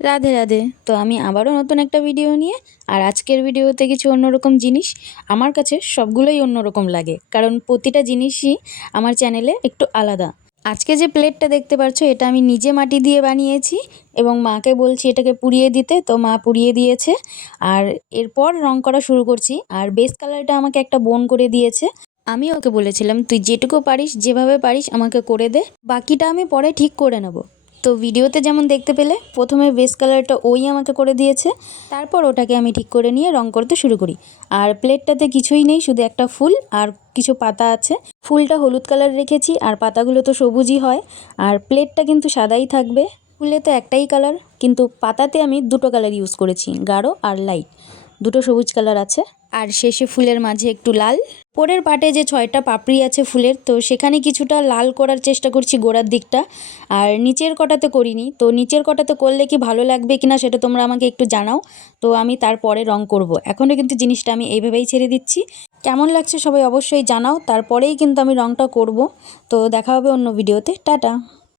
রাধে রাধে। তো আমি আবারও নতুন একটা ভিডিও নিয়ে, আর আজকের ভিডিওতে কিছু অন্যরকম জিনিস। আমার কাছে সবগুলোই অন্যরকম লাগে, কারণ প্রতিটা জিনিসই আমার চ্যানেলে একটু আলাদা। আজকে যে প্লেটটা দেখতে পাচ্ছ, এটা আমি নিজে মাটি দিয়ে বানিয়েছি এবং মাকে বলছি এটাকে পুড়িয়ে দিতে, তো মা পুড়িয়ে দিয়েছে। আর এরপর রং করা শুরু করছি। আর বেস কালারটা আমাকে একটা বোন করে দিয়েছে। আমি ওকে বলেছিলাম তুই যেটুকু পারিস, যেভাবে পারিস আমাকে করে দে, বাকিটা আমি পরে ঠিক করে নেব। তো ভিডিওতে যেমন দেখতে পেলে, প্রথমে বেস কালারটা ওই আমাকে করে দিয়েছে, তারপর ওটাকে আমি ঠিক করে নিয়ে রং করতে শুরু করি। আর প্লেটটাতে কিছুই নেই, শুধু একটা ফুল আর কিছু পাতা আছে। ফুলটা হলুদ কালার রেখেছি, আর পাতাগুলো তো সবুজই হয়। আর প্লেটটা কিন্তু সাদাই থাকবে। ফুলে তো একটাই কালার, কিন্তু পাতাতে আমি দুটো কালার ইউজ করেছি, গাঢ় আর লাইট। দুটো সবুজ কালার আছে, আর শেষে ফুলের মাঝে একটু লাল। পরের পাটে যে 6টা পাপড়ি আছে ফুলের, তো সেখানে কিছুটা লাল করার চেষ্টা করছি গোড়ার দিকটা। আর নিচের কটাতে করিনি, তো নিচের কটাতে করলে কি ভালো লাগবে কিনা সেটা তোমরা আমাকে একটু জানাও। তো আমি তারপরে রং করব। এখনও কিন্তু জিনিসটা আমি এইভাবেই ছেড়ে দিচ্ছি। কেমন লাগছে সবাই অবশ্যই জানাও, তারপরেই কিন্তু আমি রংটা করব। তো দেখা হবে অন্য ভিডিওতে। টাটা।